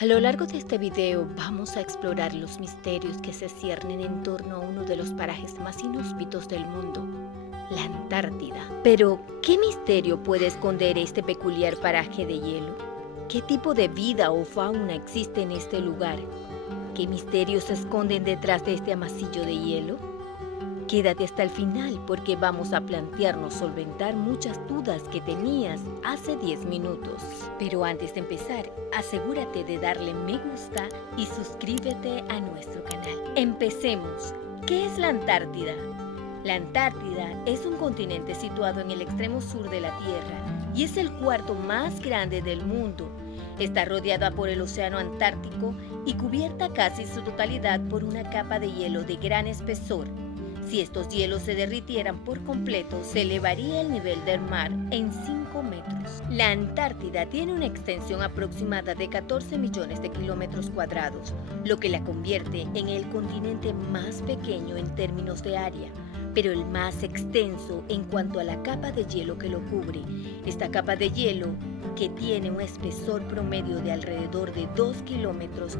A lo largo de este video vamos a explorar los misterios que se ciernen en torno a uno de los parajes más inhóspitos del mundo, la Antártida. Pero, ¿qué misterio puede esconder este peculiar paraje de hielo? ¿Qué tipo de vida o fauna existe en este lugar? ¿Qué misterios se esconden detrás de este amasillo de hielo? Quédate hasta el final porque vamos a plantearnos solventar muchas dudas que tenías hace 10 minutos. Pero antes de empezar, asegúrate de darle me gusta y suscríbete a nuestro canal. Empecemos. ¿Qué es la Antártida? La Antártida es un continente situado en el extremo sur de la Tierra y es el cuarto más grande del mundo. Está rodeada por el océano Antártico y cubierta casi en su totalidad por una capa de hielo de gran espesor. Si estos hielos se derritieran por completo, se elevaría el nivel del mar en 5 metros. La Antártida tiene una extensión aproximada de 14 millones de kilómetros cuadrados, lo que la convierte en el continente más pequeño en términos de área, pero el más extenso en cuanto a la capa de hielo que lo cubre. Esta capa de hielo, que tiene un espesor promedio de alrededor de 2 kilómetros,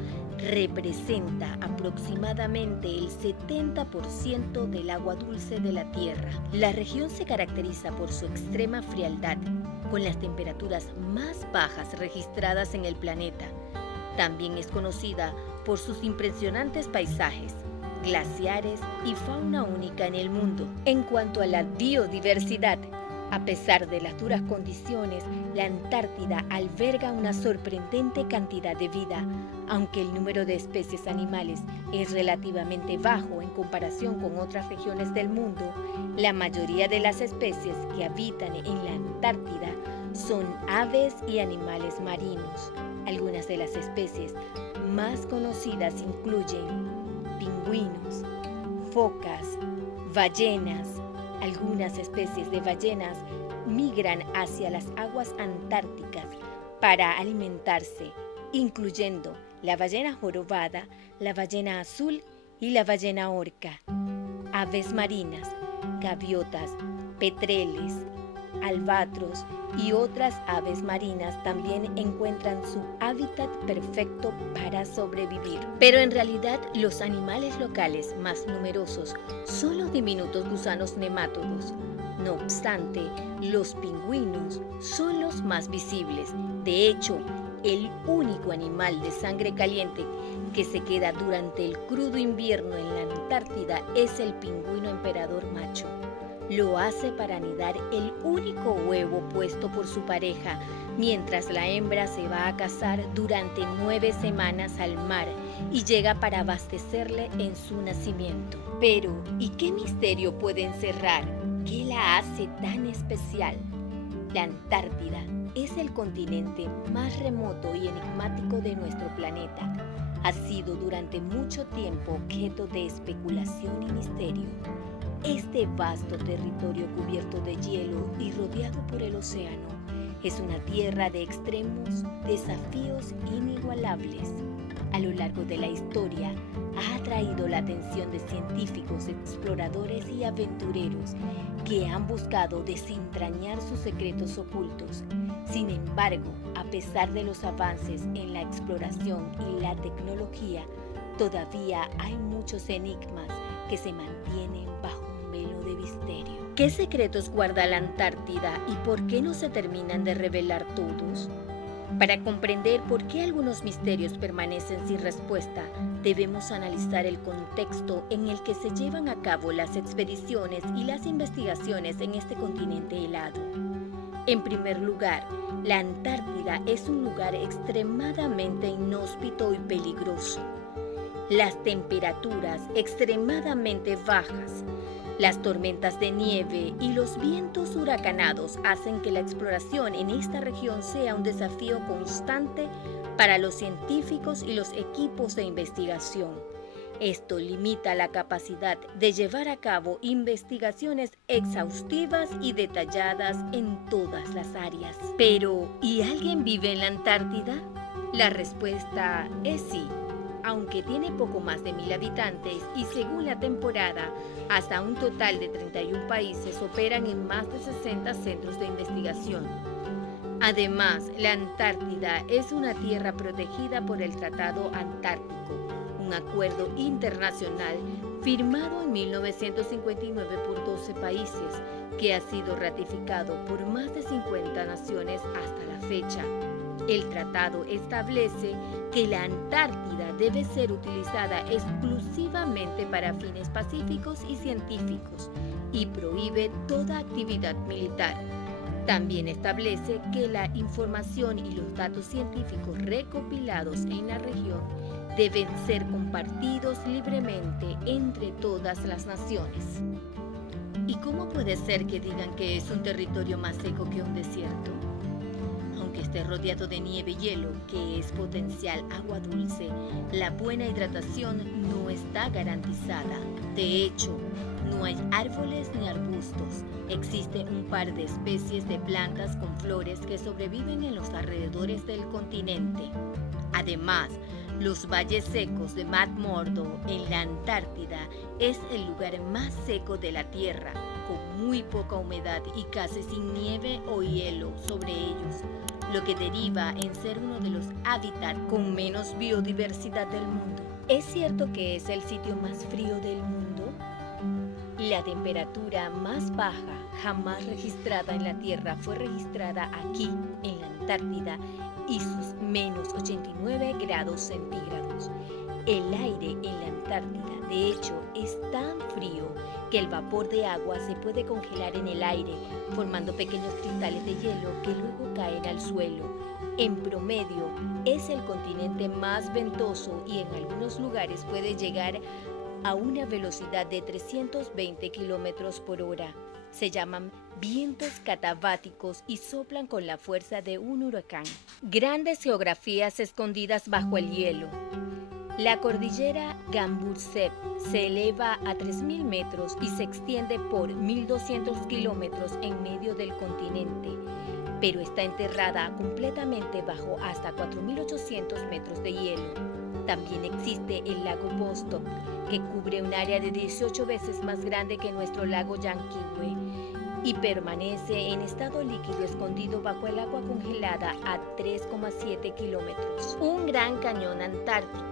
representa aproximadamente el 70% del agua dulce de la Tierra. La región se caracteriza por su extrema frialdad, con las temperaturas más bajas registradas en el planeta. También es conocida por sus impresionantes paisajes, glaciares y fauna única en el mundo. En cuanto a la biodiversidad, a pesar de las duras condiciones, la Antártida alberga una sorprendente cantidad de vida, aunque el número de especies animales es relativamente bajo en comparación con otras regiones del mundo. La mayoría de las especies que habitan en la Antártida son aves y animales marinos. Algunas de las especies más conocidas incluyen pingüinos, focas, ballenas. Algunas especies de ballenas migran hacia las aguas antárticas para alimentarse, incluyendo la ballena jorobada, la ballena azul y la ballena orca. Aves marinas, gaviotas, petreles, albatros y otras aves marinas también encuentran su hábitat perfecto para sobrevivir. Pero en realidad los animales locales más numerosos son los diminutos gusanos nemátodos. No obstante, los pingüinos son los más visibles. De hecho, el único animal de sangre caliente que se queda durante el crudo invierno en la Antártida es el pingüino emperador macho. Lo hace para anidar el único huevo puesto por su pareja, mientras la hembra se va a cazar durante 9 semanas al mar y llega para abastecerle en su nacimiento. Pero, ¿y qué misterio puede encerrar? ¿Qué la hace tan especial? La Antártida es el continente más remoto y enigmático de nuestro planeta. Ha sido durante mucho tiempo objeto de especulación y misterio. Este vasto territorio cubierto de hielo y rodeado por el océano es una tierra de extremos desafíos inigualables. A lo largo de la historia ha atraído la atención de científicos, exploradores y aventureros que han buscado desentrañar sus secretos ocultos. Sin embargo, a pesar de los avances en la exploración y la tecnología, todavía hay muchos enigmas que se mantienen bajo un velo de misterio. ¿Qué secretos guarda la Antártida y por qué no se terminan de revelar todos? Para comprender por qué algunos misterios permanecen sin respuesta, debemos analizar el contexto en el que se llevan a cabo las expediciones y las investigaciones en este continente helado. En primer lugar, la Antártida es un lugar extremadamente inhóspito y peligroso. Las temperaturas extremadamente bajas, las tormentas de nieve y los vientos huracanados hacen que la exploración en esta región sea un desafío constante para los científicos y los equipos de investigación. Esto limita la capacidad de llevar a cabo investigaciones exhaustivas y detalladas en todas las áreas. Pero, ¿y alguien vive en la Antártida? La respuesta es sí. Aunque tiene poco más de 1.000 habitantes y según la temporada, hasta un total de 31 países operan en más de 60 centros de investigación. Además, la Antártida es una tierra protegida por el Tratado Antártico, un acuerdo internacional firmado en 1959 por 12 países, que ha sido ratificado por más de 50 naciones hasta la fecha. El tratado establece que la Antártida debe ser utilizada exclusivamente para fines pacíficos y científicos y prohíbe toda actividad militar. También establece que la información y los datos científicos recopilados en la región deben ser compartidos libremente entre todas las naciones. ¿Y cómo puede ser que digan que es un territorio más seco que un desierto? Aunque esté rodeado de nieve y hielo, que es potencial agua dulce, la buena hidratación no está garantizada. De hecho, no hay árboles ni arbustos. Existe un par de especies de plantas con flores que sobreviven en los alrededores del continente. Además, los valles secos de McMurdo en la Antártida es el lugar más seco de la Tierra, con muy poca humedad y casi sin nieve o hielo sobre ellos, lo que deriva en ser uno de los hábitats con menos biodiversidad del mundo. ¿Es cierto que es el sitio más frío del mundo? La temperatura más baja jamás registrada en la Tierra fue registrada aquí, en la Antártida, y sus menos 89 grados centígrados. El aire en la Antártida, de hecho, es tan frío que el vapor de agua se puede congelar en el aire, formando pequeños cristales de hielo que luego caen al suelo. En promedio, es el continente más ventoso y en algunos lugares puede llegar a una velocidad de 320 kilómetros por hora. Se llaman vientos catabáticos y soplan con la fuerza de un huracán. Grandes geografías escondidas bajo el hielo. La cordillera Gamburset se eleva a 3.000 metros y se extiende por 1.200 kilómetros en medio del continente, pero está enterrada completamente bajo hasta 4.800 metros de hielo. También existe el lago Vostok, que cubre un área de 18 veces más grande que nuestro lago Yanquihue y permanece en estado líquido escondido bajo el agua congelada a 3,7 kilómetros. Un gran cañón antártico.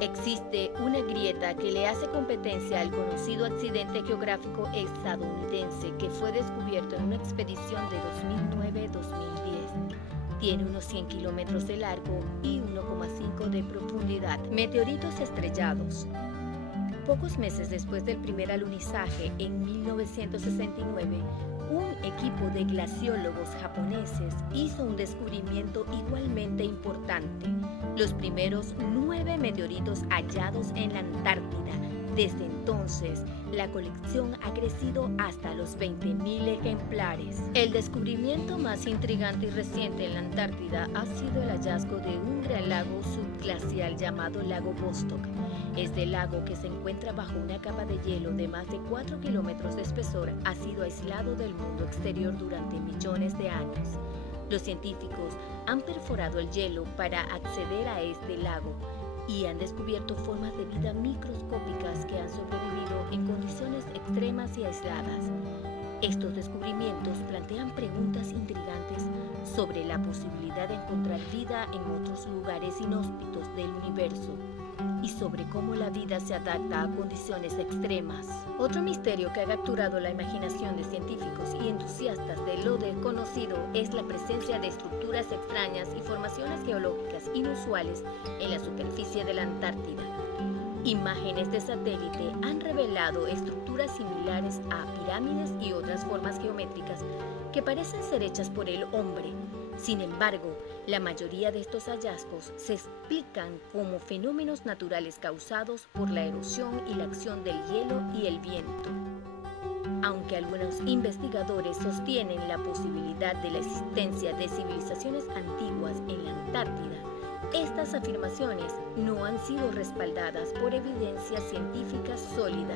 Existe una grieta que le hace competencia al conocido accidente geográfico estadounidense que fue descubierto en una expedición de 2009-2010. Tiene unos 100 kilómetros de largo y 1,5 de profundidad. Meteoritos estrellados. Pocos meses después del primer alunizaje, en 1969, un equipo de glaciólogos japoneses hizo un descubrimiento igualmente importante: los primeros 9 meteoritos hallados en la Antártida. Desde entonces, la colección ha crecido hasta los 20.000 ejemplares. El descubrimiento más intrigante y reciente en la Antártida ha sido el hallazgo de un gran lago subglacial llamado lago Vostok. Este lago, que se encuentra bajo una capa de hielo de más de 4 kilómetros de espesor, ha sido aislado del mundo exterior durante millones de años. Los científicos han perforado el hielo para acceder a este lago y han descubierto formas de vida microscópicas que han sobrevivido en condiciones extremas y aisladas. Estos descubrimientos plantean preguntas intrigantes sobre la posibilidad de encontrar vida en otros lugares inhóspitos del universo y sobre cómo la vida se adapta a condiciones extremas. Otro misterio que ha capturado la imaginación de científicos y entusiastas de lo desconocido es la presencia de estructuras extrañas y formaciones geológicas inusuales en la superficie de la Antártida. Imágenes de satélite han revelado estructuras similares a pirámides y otras formas geométricas que parecen ser hechas por el hombre. Sin embargo, la mayoría de estos hallazgos se explican como fenómenos naturales causados por la erosión y la acción del hielo y el viento. Aunque algunos investigadores sostienen la posibilidad de la existencia de civilizaciones antiguas en la Antártida, estas afirmaciones no han sido respaldadas por evidencia científica sólida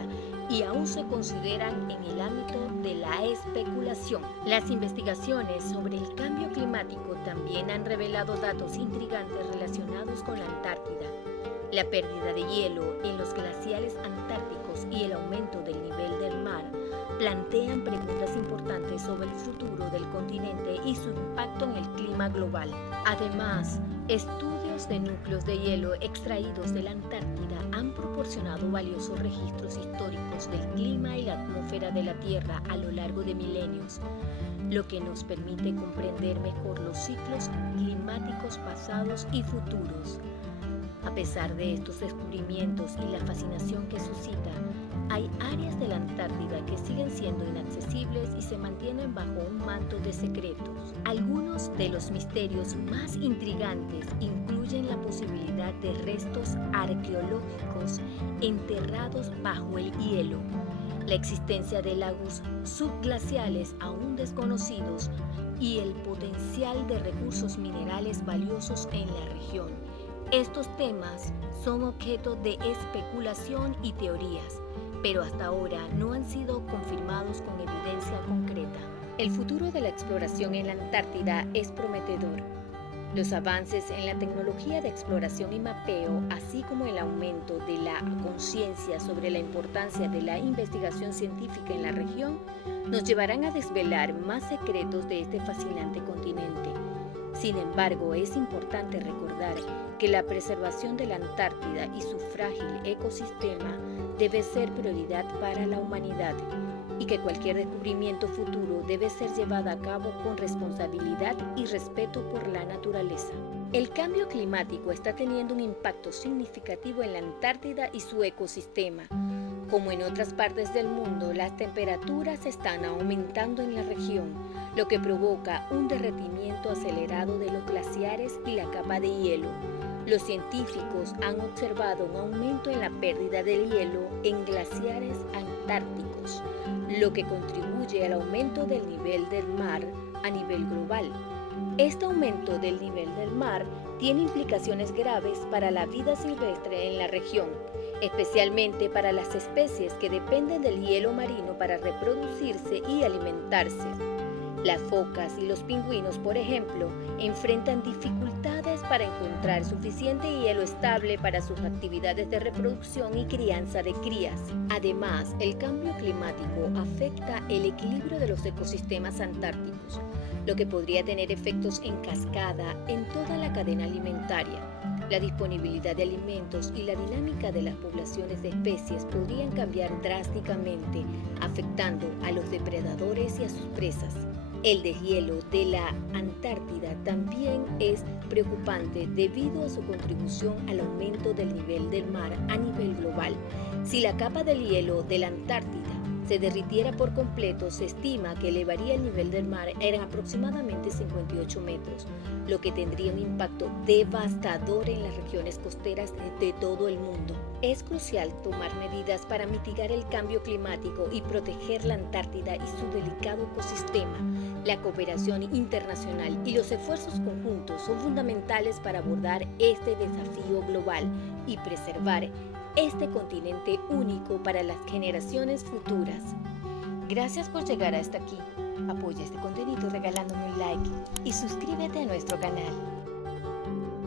y aún se consideran en el ámbito de la especulación. Las investigaciones sobre el cambio climático también han revelado datos intrigantes relacionados con la Antártida. La pérdida de hielo en los glaciares antárticos y el aumento del nivel del mar plantean preguntas importantes sobre el futuro del continente y su impacto en el clima global. Además, estudios de núcleos de hielo extraídos de la Antártida han proporcionado valiosos registros históricos del clima y la atmósfera de la Tierra a lo largo de milenios, lo que nos permite comprender mejor los ciclos climáticos pasados y futuros. A pesar de estos descubrimientos y la fascinación que suscita, hay áreas de la Antártida que siguen siendo inaccesibles y se mantienen bajo un manto de secretos. Algunos de los misterios más intrigantes incluyen la posibilidad de restos arqueológicos enterrados bajo el hielo, la existencia de lagos subglaciales aún desconocidos y el potencial de recursos minerales valiosos en la región. Estos temas son objeto de especulación y teorías, pero hasta ahora no han sido confirmados con evidencia concreta. El futuro de la exploración en la Antártida es prometedor. Los avances en la tecnología de exploración y mapeo, así como el aumento de la conciencia sobre la importancia de la investigación científica en la región, nos llevarán a desvelar más secretos de este fascinante continente. Sin embargo, es importante recordar que la preservación de la Antártida y su frágil ecosistema debe ser prioridad para la humanidad y que cualquier descubrimiento futuro debe ser llevado a cabo con responsabilidad y respeto por la naturaleza. El cambio climático está teniendo un impacto significativo en la Antártida y su ecosistema. Como en otras partes del mundo, las temperaturas están aumentando en la región, lo que provoca un derretimiento acelerado de los glaciares y la capa de hielo. Los científicos han observado un aumento en la pérdida del hielo en glaciares antárticos, lo que contribuye al aumento del nivel del mar a nivel global. Este aumento del nivel del mar tiene implicaciones graves para la vida silvestre en la región, especialmente para las especies que dependen del hielo marino para reproducirse y alimentarse. Las focas y los pingüinos, por ejemplo, enfrentan dificultades para encontrar suficiente hielo estable para sus actividades de reproducción y crianza de crías. Además, el cambio climático afecta el equilibrio de los ecosistemas antárticos, lo que podría tener efectos en cascada en toda la cadena alimentaria. La disponibilidad de alimentos y la dinámica de las poblaciones de especies podrían cambiar drásticamente, afectando a los depredadores y a sus presas. El deshielo de la Antártida también es preocupante debido a su contribución al aumento del nivel del mar a nivel global. Si la capa del hielo de la Antártida se derritiera por completo, se estima que elevaría el nivel del mar en aproximadamente 58 metros, lo que tendría un impacto devastador en las regiones costeras de todo el mundo. Es crucial tomar medidas para mitigar el cambio climático y proteger la Antártida y su delicado ecosistema. La cooperación internacional y los esfuerzos conjuntos son fundamentales para abordar este desafío global y preservar este continente único para las generaciones futuras. Gracias por llegar hasta aquí. Apoya este contenido regalándome un like y suscríbete a nuestro canal.